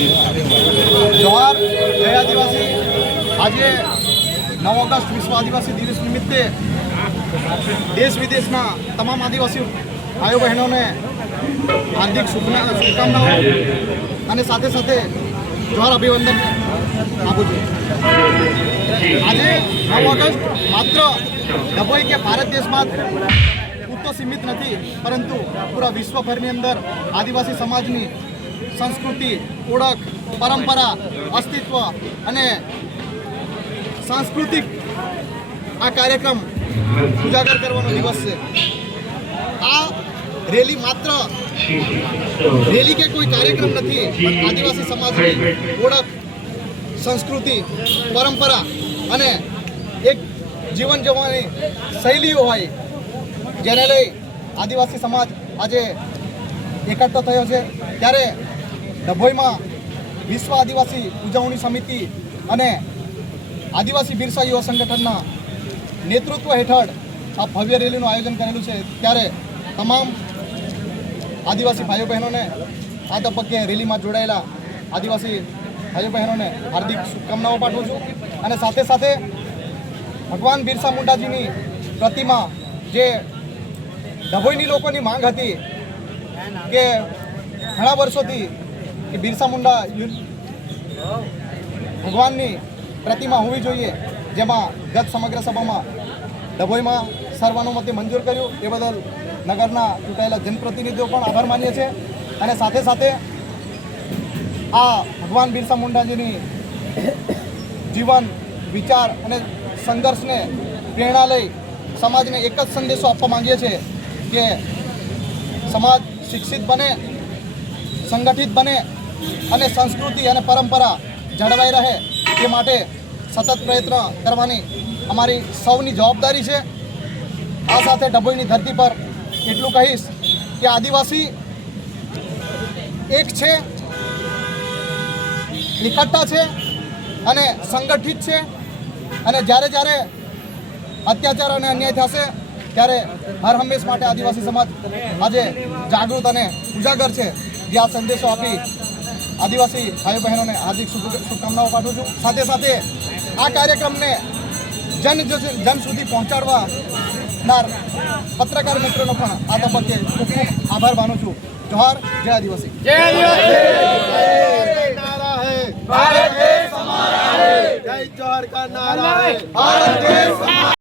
जोहार जय आदिवासी। आज 9 ऑगस्ट विश्व आदिवासी दिवस निमित्ते देश विदेशना तमाम आदिवासी भाई बहनों ने हार्दिक शुभकामनाओं અને સાથે સાથે જોહાર અભિવંદન આપું છું। આજે 9 ઓગસ્ટ માત્ર ડભોઈ કે ભારત દેશમાં પૂરતો સીમિત નથી, પરંતુ પૂરા વિશ્વભરની અંદર આદિવાસી સમાજની સંસ્કૃતિ, ઓળખ, પરંપરા, અસ્તિત્વ અને સાંસ્કૃતિક આ કાર્યક્રમ ઉજાગર કરવાનો દિવસ છે। આ રેલી માત્ર રેલી કે કોઈ કાર્યક્રમ નથી, પણ આદિવાસી સમાજની ઓળખ, સંસ્કૃતિ, પરંપરા અને એક જીવન જીવવાની શૈલીઓ હોય, જેને લઈ આદિવાસી સમાજ આજે એકઠો થયો છે। ત્યારે ડભોઈમાં વિશ્વ આદિવાસી ઉજવણી સમિતિ અને આદિવાસી બિરસા યુવા સંગઠનના નેતૃત્વ હેઠળ આ ભવ્ય રેલીનું આયોજન કરેલું છે। ત્યારે તમામ આદિવાસી ભાઈઓ બહેનોને આ તબક્કે રેલીમાં જોડાયેલા આદિવાસી ભાઈઓ બહેનોને હાર્દિક શુભકામનાઓ પાઠવું છું। અને સાથે સાથે ભગવાન બિરસા મુંડાજીની પ્રતિમા, જે ડભોઈની લોકોની માંગ હતી કે ઘણા વર્ષોથી કે બિરસા મુંડા ભગવાનની પ્રતિમા હોવી જોઈએ, જેમાં ગત સમગ્ર સભામાં ડભોઈમાં સર્વાનુમતે મંજૂર કર્યું, એ બદલ નગરના ચૂંટાયેલા જનપ્રતિનિધિઓ પણ આભાર માનીએ છીએ। અને સાથે સાથે આ ભગવાન બિરસા મુંડાજીની જીવન, વિચાર અને સંઘર્ષને પ્રેરણા લઈ સમાજને એક જ સંદેશો આપવા માંગીએ છીએ કે સમાજ શિક્ષિત બને, સંગઠિત બને અને સંસ્કૃતિ અને પરંપરા જળવાઈ રહે તે માટે સતત પ્રયત્ન કરવાની અમારી સૌની જવાબદારી છે। આ સાથે ડભોઈની ધરતી પર એટલું કહીશ કે આદિવાસી એક છે, એકઠા છે અને સંગઠિત છે। અને જ્યારે જ્યારે અત્યાચાર અને અન્યાય થશે ત્યારે હર હંમેશ માટે આદિવાસી સમાજ આજે જાગૃત અને ઉજાગર છે। જે આ સંદેશો આપી આદિવાસી ભાઈઓ બહેનોને હાર્દિક શુભકામનાઓ પાઠવું છું। સાથે સાથે આ કાર્યક્રમને જન સુધી પહોંચાડવાનાર પત્રકાર મિત્રોનો પણ આ તબક્કે ખૂબ ખૂબ આભાર માનું છું। જોહાર, જય આદિવાસી। जय नारा है भारत देश हमारा है, जय जोहार का नारा है भारत देश।